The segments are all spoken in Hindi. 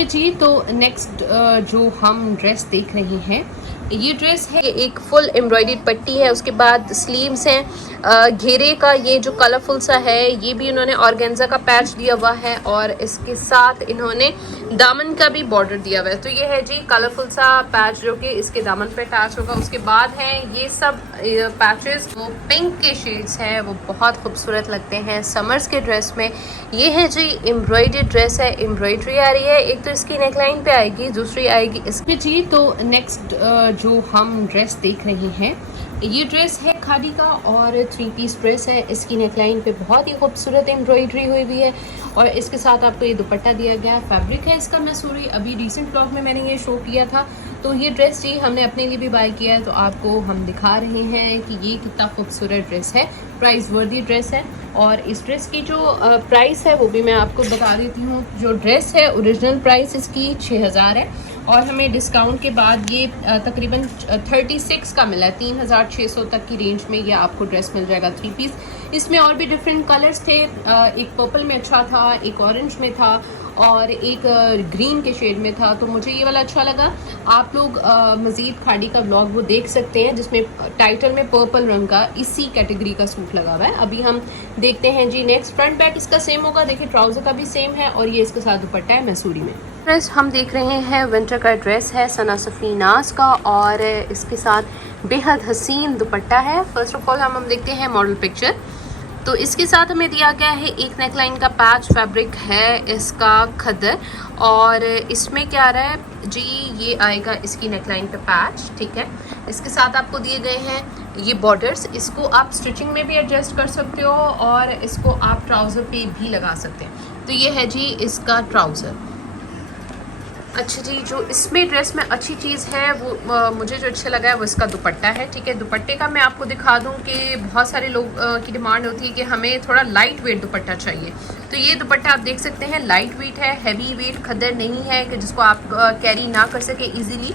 जी तो नेक्स्ट जो हम ड्रेस देख रहे हैं, ये ड्रेस है, एक फुल एम्ब्रॉयडर्ड पट्टी है, उसके बाद स्लीव्स हैं, घेरे का ये जो कलरफुल सा है ये भी इन्होंने ऑर्गेन्जा का पैच दिया हुआ है और इसके साथ इन्होंने दामन का भी बॉर्डर दिया हुआ है। तो ये है जी कलरफुल सा पैच जो कि इसके दामन पे अटैच होगा। उसके बाद है ये सब पैचेस वो पिंक के शेड्स हैं, वो बहुत खूबसूरत लगते हैं समर्स के ड्रेस में। ये है जी एम्ब्रॉयडर्ड ड्रेस है, एम्ब्रॉयडरी आ रही है, एक तो इसकी नेकलाइन पे आएगी, दूसरी आएगी इसमें जी। तो नेक्स्ट जो हम ड्रेस देख रहे हैं, ये ड्रेस है खादी का और 3 पीस ड्रेस है। इसकी नेकलाइन पे बहुत ही खूबसूरत एम्ब्रॉयडरी हुई हुई है और इसके साथ आपको ये दुपट्टा दिया गया है। फैब्रिक है इसका मैसूरी, अभी रिसेंट ब्लॉग में मैंने ये शो किया था। तो ये ड्रेस जी हमने अपने लिए भी बाय किया है, तो आपको हम दिखा रहे हैं कि ये कितना खूबसूरत ड्रेस है, प्राइस वर्दी ड्रेस है। और इस ड्रेस की जो प्राइस है वो भी मैं आपको बता देती हूँ। जो ड्रेस है ओरिजिनल प्राइस इसकी 6000 है और हमें डिस्काउंट के बाद ये तकरीबन 36 का मिला है। 3600 तक की रेंज में ये आपको ड्रेस मिल जाएगा 3 पीस। इसमें और भी डिफरेंट कलर्स थे, एक पर्पल में अच्छा था, एक ऑरेंज में था और एक ग्रीन के शेड में था। तो मुझे ये वाला अच्छा लगा। आप लोग मज़ीद खाड़ी का ब्लॉग वो देख सकते हैं जिसमें टाइटल में पर्पल रंग का इसी कैटेगरी का सूट लगा हुआ है। अभी हम देखते हैं जी नेक्स्ट। फ्रंट बैक इसका सेम होगा, देखिए ट्राउज़र का भी सेम है और ये इसके साथ दुपट्टा है मैसूरी में। ड्रेस हम देख रहे हैं विंटर का ड्रेस है सना सफीनाज का और इसके साथ बेहद हसीन दुपट्टा है। फर्स्ट ऑफ ऑल हम देखते हैं मॉडल पिक्चर। तो इसके साथ हमें दिया गया है एक नेकलाइन का पैच, फैब्रिक है इसका खद्दर और इसमें क्या आ रहा है जी, ये आएगा इसकी नेकलाइन पे पैच, ठीक है। इसके साथ आपको दिए गए हैं ये बॉर्डर्स, इसको आप स्टिचिंग में भी एडजस्ट कर सकते हो और इसको आप ट्राउज़र पे भी लगा सकते हैं। तो ये है जी इसका ट्राउज़र। अच्छा जी, जो इसमें ड्रेस में अच्छी चीज़ है वो मुझे जो अच्छा लगा है वो इसका दुपट्टा है, ठीक है। दुपट्टे का मैं आपको दिखा दूं कि बहुत सारे लोग की डिमांड होती है कि हमें थोड़ा लाइट वेट दुपट्टा चाहिए। तो ये दुपट्टा आप देख सकते हैं लाइट वेट है, हैवी वेट खद्दर नहीं है कि जिसको आप कैरी ना कर सके इजीली।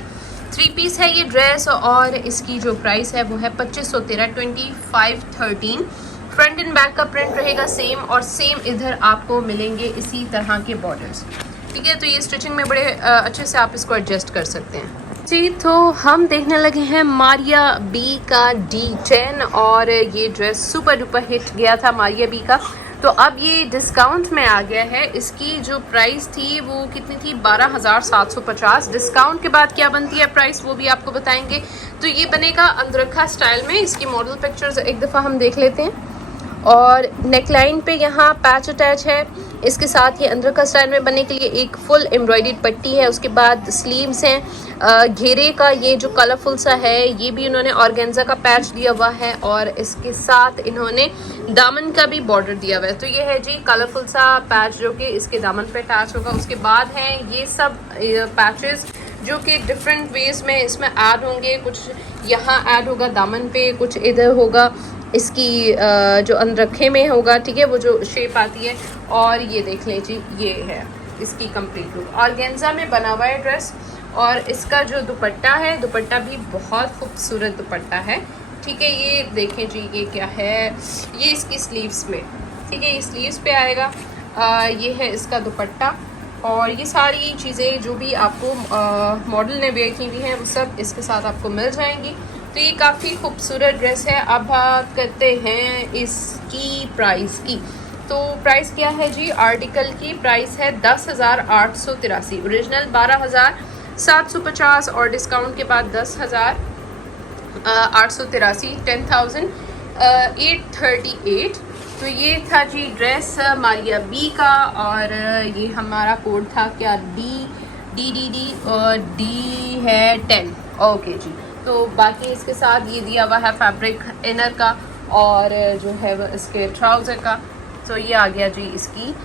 3 पीस है ये ड्रेस और इसकी जो प्राइस है वो है 2513, 2513। फ्रंट एंड बैक का प्रिंट रहेगा सेम और सेम इधर आपको मिलेंगे इसी तरह के बॉर्डर्स, ठीक है। तो ये स्टिचिंग में बड़े अच्छे से आप इसको एडजस्ट कर सकते हैं जी। तो हम देखने लगे हैं मारिया बी का D10 और ये ड्रेस सुपर डुपर हिट गया था मारिया बी का। तो अब ये डिस्काउंट में आ गया है। इसकी जो प्राइस थी वो कितनी थी, 12750। डिस्काउंट के बाद क्या बनती है प्राइस वो भी आपको बताएंगे। तो ये बनेगा अंदरखा स्टाइल में। इसकी मॉडल पिक्चर्स एक दफ़ा हम देख लेते हैं। और नेकलाइन पे यहाँ पैच अटैच है, इसके साथ ये अंदर का स्टाइल में बनने के लिए एक फुल एम्ब्रॉयडर्ड पट्टी है। उसके बाद स्लीव्स हैं, घेरे का ये जो कलरफुल सा है ये भी इन्होंने ऑर्गेन्जा का पैच दिया हुआ है और इसके साथ इन्होंने दामन का भी बॉर्डर दिया हुआ है। तो ये है जी कलरफुल सा पैच जो कि इसके दामन पे अटैच होगा। उसके बाद है ये सब पैचेस जो कि डिफरेंट वेज में इसमें ऐड होंगे, कुछ यहाँ ऐड होगा दामन पे, कुछ इधर होगा इसकी जो अंदरखे में होगा, ठीक है, वो जो शेप आती है। और ये देख लें जी, ये है इसकी कंप्लीट लुक। ऑर्गेन्जा में बना हुआ है ड्रेस और इसका जो दुपट्टा है, दुपट्टा भी बहुत खूबसूरत दुपट्टा है, ठीक है। ये देखें जी, ये क्या है, ये इसकी स्लीव्स में, ठीक है, ये स्लीव्स पे आएगा। ये है इसका दुपट्टा और ये सारी चीज़ें जो भी आपको मॉडल ने वेयर की हुई हैं वो सब इसके साथ आपको मिल जाएंगी। तो ये काफ़ी खूबसूरत ड्रेस है। अब बात करते हैं इसकी प्राइस की। तो प्राइस क्या है जी, आर्टिकल की प्राइस है 10,883, ओरिजिनल 12,750 और डिस्काउंट के बाद 10,883, 10,838। तो ये था जी ड्रेस मारिया बी का और ये हमारा कोड था क्या, डी और डी है 10, ओके जी। तो बाकी इसके साथ ये दिया हुआ है फैब्रिक इनर का और जो है वो इसके ट्राउज़र का। तो ये आ गया जी इसकी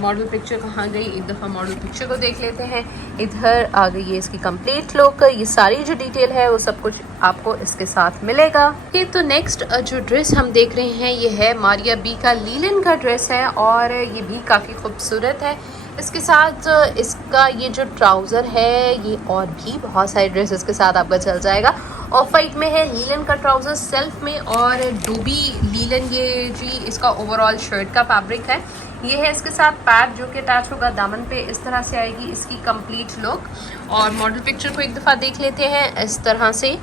मॉडल पिक्चर। कहाँ गई, एक दफ़ा मॉडल पिक्चर को देख लेते हैं। इधर आ गई है इसकी कंप्लीट लुक। ये सारी जो डिटेल है वो सब कुछ आपको इसके साथ मिलेगा। ये तो नेक्स्ट जो ड्रेस हम देख रहे हैं ये है मारिया बी का लीलन का ड्रेस है और ये भी काफ़ी खूबसूरत है। इसके साथ इसका ये जो ट्राउज़र है ये और भी बहुत सारे ड्रेसेस के साथ आपका चल जाएगा। ऑफ वाइट में है लीलन का ट्राउज़र सेल्फ में और डूबी लीलन, ये जी इसका ओवरऑल शर्ट का फैब्रिक है। ये है इसके साथ पैड जो कि अटैच होगा दामन पे, इस तरह से आएगी इसकी कंप्लीट लुक। और मॉडल पिक्चर को एक दफ़ा देख लेते हैं इस तरह से।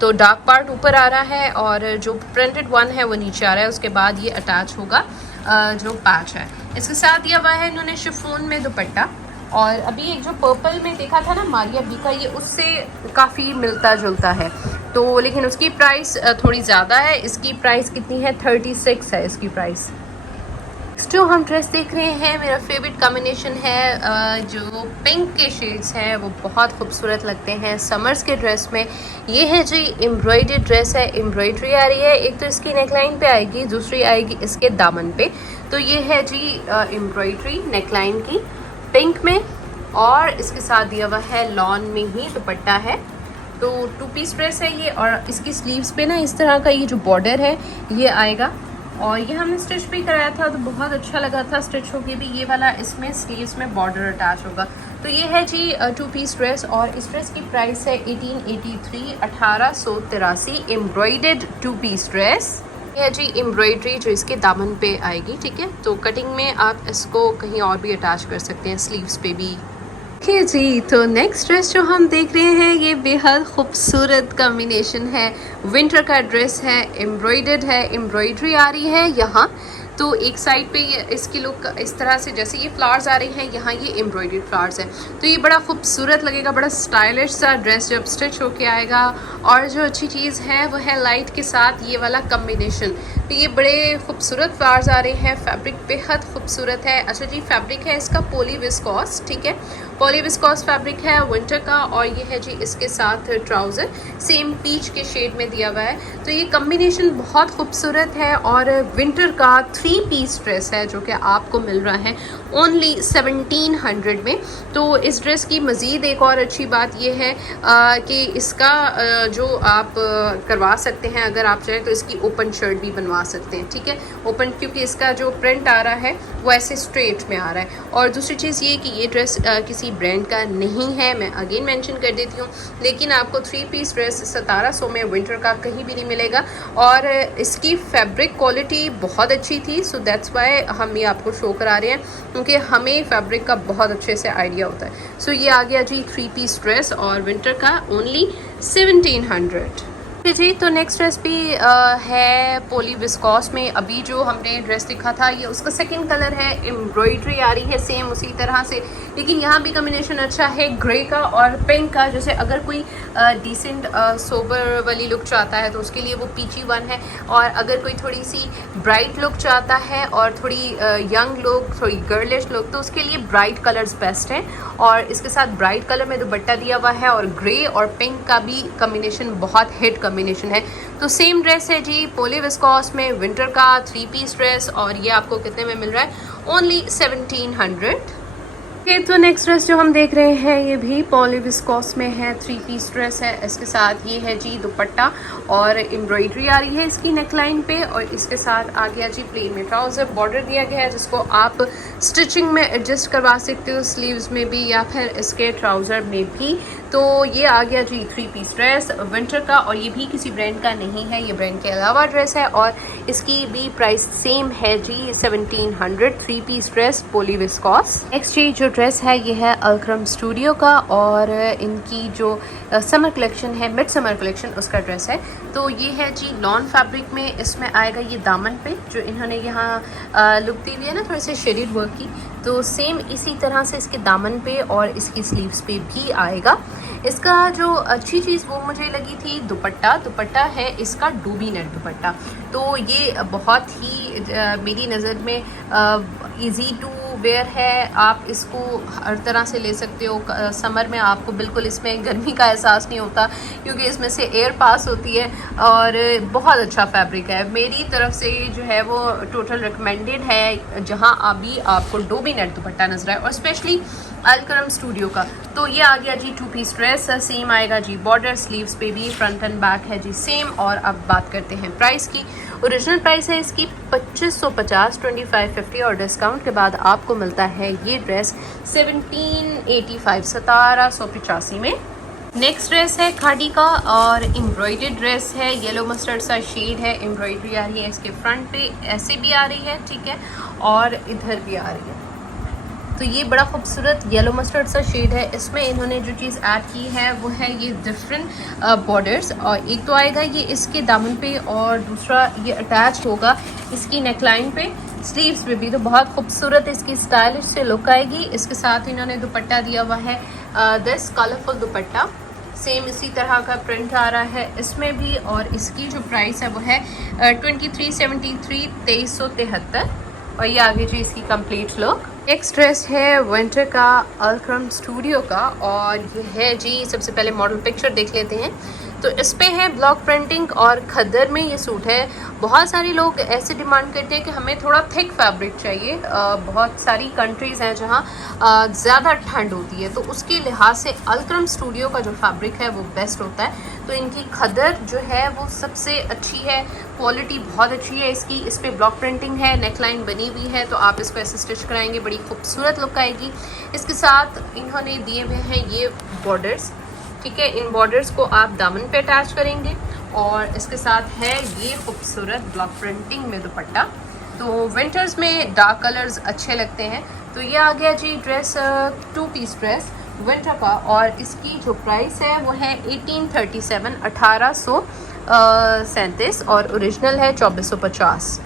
तो डार्क पार्ट ऊपर आ रहा है और जो प्रिंटेड वन है वो नीचे आ रहा है। उसके बाद ये अटैच होगा जो पैच है। इसके साथ दिया हुआ है इन्होंने शिफॉन में दुपट्टा। और अभी एक जो पर्पल में देखा था ना मारिया बी का, ये उससे काफ़ी मिलता जुलता है, तो लेकिन उसकी प्राइस थोड़ी ज़्यादा है। इसकी प्राइस कितनी है? 36 है इसकी प्राइस। जो हम ड्रेस देख रहे हैं, मेरा फेवरेट कॉम्बिनेशन है जो पिंक के शेड्स हैं, वो बहुत खूबसूरत लगते हैं समर्स के ड्रेस में। ये है जी एम्ब्रॉयडर्ड ड्रेस है, एम्ब्रॉयडरी आ रही है। एक तो इसकी नेकलाइन पे आएगी, दूसरी आएगी इसके दामन पे। तो ये है जी एम्ब्रॉयडरी नेकलाइन की पिंक में, और इसके साथ दिया हुआ है लॉन में ही दुपट्टा है। तो 2 पीस ड्रेस है ये। और इसकी स्लीव्स पे ना इस तरह का ये जो बॉर्डर है ये आएगा, और ये हमने स्टिच भी कराया था तो बहुत अच्छा लगा था स्टिच होके भी। ये वाला इसमें स्लीव्स में बॉर्डर अटैच होगा। तो ये है जी 2 पीस ड्रेस, और इस ड्रेस की प्राइस है 1883 एम्ब्रॉयडर्ड 2 पीस ड्रेस। ये है जी एम्ब्रॉयडरी जो इसके दामन पे आएगी, ठीक है। तो कटिंग में आप इसको कहीं और भी अटैच कर सकते हैं, स्लीव्स पे भी। ओके जी, तो नेक्स्ट ड्रेस जो हम देख रहे हैं ये बेहद खूबसूरत कॉम्बिनेशन है। विंटर का ड्रेस है, एम्ब्रॉयडर्ड है, एम्ब्रॉयडरी आ रही है यहाँ। तो एक साइड पे ये इसकी लुक इस तरह से, जैसे ये फ्लावर्स आ रही हैं यहाँ, ये एम्ब्रॉयडर्ड फ्लावर्स है। तो ये बड़ा खूबसूरत लगेगा, बड़ा स्टाइलिश सा ड्रेस जब स्टिच होके आएगा। और जो अच्छी चीज़ है वो है लाइट के साथ ये वाला कम्बिनेशन। तो ये बड़े खूबसूरत फ्लावर्स आ रहे हैं, फैब्रिक बेहद खूबसूरत है। अच्छा जी, फैब्रिक है इसका पॉली विस्कोस, ठीक है, पॉली विस्कोस फैब्रिक है विंटर का। और ये है जी इसके साथ ट्राउज़र सेम पीच के शेड में दिया हुआ है। तो ये कम्बिनेशन बहुत खूबसूरत है, और विंटर का 3 पीस ड्रेस है जो कि आपको मिल रहा है ओनली 1700 में। तो इस ड्रेस की मज़ीद एक और अच्छी बात यह है कि इसका जो आप करवा सकते हैं, अगर आप चाहें तो इसकी ओपन शर्ट भी बनवा सकते हैं, ठीक है, ओपन, क्योंकि इसका जो प्रिंट आ रहा है वो ऐसे स्ट्रेट में आ रहा है। और दूसरी चीज़ ये कि ये ड्रेस किसी ब्रांड का नहीं है, मैं अगेन मेंशन कर देती हूँ, लेकिन आपको 3 पीस ड्रेस 1700 में विंटर का कहीं भी नहीं मिलेगा। और इसकी फैब्रिक क्वालिटी बहुत अच्छी थी, सो दैट्स वाई हम ये आपको शो करा रहे हैं, क्योंकि हमें फैब्रिक का बहुत अच्छे से आइडिया होता है। सो ये आ गया जी 3 पीस ड्रेस और विंटर का ओनली 1700 जी। तो नेक्स्ट ड्रेस भी है पॉली विस्कोस में। अभी जो हमने ड्रेस देखा था ये उसका सेकंड कलर है, एम्ब्रॉयडरी आ रही है सेम उसी तरह से, लेकिन यहाँ भी कॉम्बिनेशन अच्छा है ग्रे का और पिंक का। जैसे अगर कोई डिसेंट सोबर वाली लुक चाहता है तो उसके लिए वो पीची वन है, और अगर कोई थोड़ी सी ब्राइट लुक चाहता है और थोड़ी यंग लुक, थोड़ी गर्लिश लुक, तो उसके लिए ब्राइट कलर्स बेस्ट हैं। और इसके साथ ब्राइट कलर में दुपट्टा दिया हुआ है, और ग्रे और पिंक का भी कॉम्बिनेशन बहुत हिट कॉम्बिनेशन है। तो सेम ड्रेस है जी पॉली विस्कोस में विंटर का 3 पीस ड्रेस, और ये आपको कितने में मिल रहा है? ओनली 1700। तो नेक्स्ट ड्रेस जो हम देख रहे हैं ये भी पॉली विस्कोस में है, 3 पीस ड्रेस है। इसके साथ ये है जी दुपट्टा, और एम्ब्रॉयडरी आ रही है इसकी नेकलाइन पे, और इसके साथ आ गया जी प्लेन में ट्राउज़र, बॉर्डर दिया गया है जिसको आप स्टिचिंग में एडजस्ट करवा सकते हो, स्लीव्स में भी या फिर इसके ट्राउज़र में भी। तो ये आ गया जी 3 पीस ड्रेस विंटर का, और ये भी किसी ब्रांड का नहीं है, ये ब्रांड के अलावा ड्रेस है, और इसकी भी प्राइस सेम है जी 1700, 3 piece dress poly viscose. Next जी जो ड्रेस है ये है अल्क्रम स्टूडियो का, और इनकी जो समर कलेक्शन है, मिड समर कलेक्शन, उसका ड्रेस है। तो ये है जी लॉन फैब्रिक में, इसमें आएगा ये दामन पे जो इन्होंने यहाँ लुक दी हुई है ना थोड़े से शेडेड वर्क की, तो सेम इसी तरह से इसके दामन पे और इसकी स्लीव्स पे भी आएगा। इसका जो अच्छी चीज़ वो मुझे लगी थी दुपट्टा है इसका डूबी नेट दुपट्टा। तो ये बहुत ही मेरी नज़र में इजी टू वेयर है, आप इसको हर तरह से ले सकते हो। समर में आपको बिल्कुल इसमें गर्मी का एहसास नहीं होता, क्योंकि इसमें से एयर पास होती है, और बहुत अच्छा फैब्रिक है। मेरी तरफ से जो है वो टोटल रिकमेंडेड है, जहां अभी आपको डोबी नेट दुपट्टा नजर आए, और स्पेशली अल्क्रम स्टूडियो का। तो ये आ गया जी 2 पीस ड्रेस, सेम आएगा जी बॉर्डर, स्लीव्स पे भी, फ्रंट एंड बैक है जी सेम। और अब बात करते हैं प्राइस की। ओरिजिनल प्राइस है इसकी 2550, 2550, और डिस्काउंट के बाद आपको मिलता है ये ड्रेस 1785, 1785 में। नेक्स्ट ड्रेस है खादी का और एम्ब्रॉयडर्ड ड्रेस है, येलो मस्टर्ड सा शेड है, एम्ब्रॉयडरी आ रही है इसके फ्रंट पे, ऐसे भी आ रही है, ठीक है, और इधर भी आ रही है। तो ये बड़ा खूबसूरत येलो मस्टर्ड सा शेड है। इसमें इन्होंने जो चीज़ ऐड की है वो है ये डिफरेंट बॉर्डर्स, और एक तो आएगा ये इसके दामन पे और दूसरा ये अटैच होगा इसकी नेकलाइन पे, स्लीव्स पे भी। तो बहुत खूबसूरत इसकी स्टाइलिश से लुक आएगी। इसके साथ इन्होंने दुपट्टा दिया हुआ है, दिस कलरफुल दुपट्टा, सेम इसी तरह का प्रिंट आ रहा है इसमें भी, और इसकी जो प्राइस है वो है 2373, 2373, और ये आगे जी इसकी कंप्लीट लुक। नेक्स्ट ड्रेस है विंटर का अल्क्रम स्टूडियो का, और ये है जी, सबसे पहले मॉडल पिक्चर देख लेते हैं। तो इस पे है ब्लॉक प्रिंटिंग और खद्दर में ये सूट है। बहुत सारे लोग ऐसे डिमांड करते हैं कि हमें थोड़ा थिक फैब्रिक चाहिए। बहुत सारी कंट्रीज़ हैं जहाँ ज़्यादा ठंड होती है, तो उसके लिहाज से अल्क्रम स्टूडियो का जो फैब्रिक है वो बेस्ट होता है। तो इनकी खद्दर जो है वो सबसे अच्छी है, क्वालिटी बहुत अच्छी है इसकी। इस पर ब्लॉक प्रिंटिंग है, नेकलाइन बनी हुई है, तो आप इसको ऐसे स्टिच कराएंगे बड़ी खूबसूरत लुक आएगी। इसके साथ इन्होंने दिए हुए हैं ये बॉर्डर्स, ठीक है, इन बॉर्डर्स को आप दामन पे अटैच करेंगे, और इसके साथ है ये खूबसूरत ब्लॉक प्रिंटिंग में दुपट्टा। तो विंटर्स में डार्क कलर्स अच्छे लगते हैं। तो ये आ गया जी ड्रेस, 2 पीस ड्रेस विंटर का, और इसकी जो प्राइस है वो है 1837, 1837, और ओरिजिनल है 2450।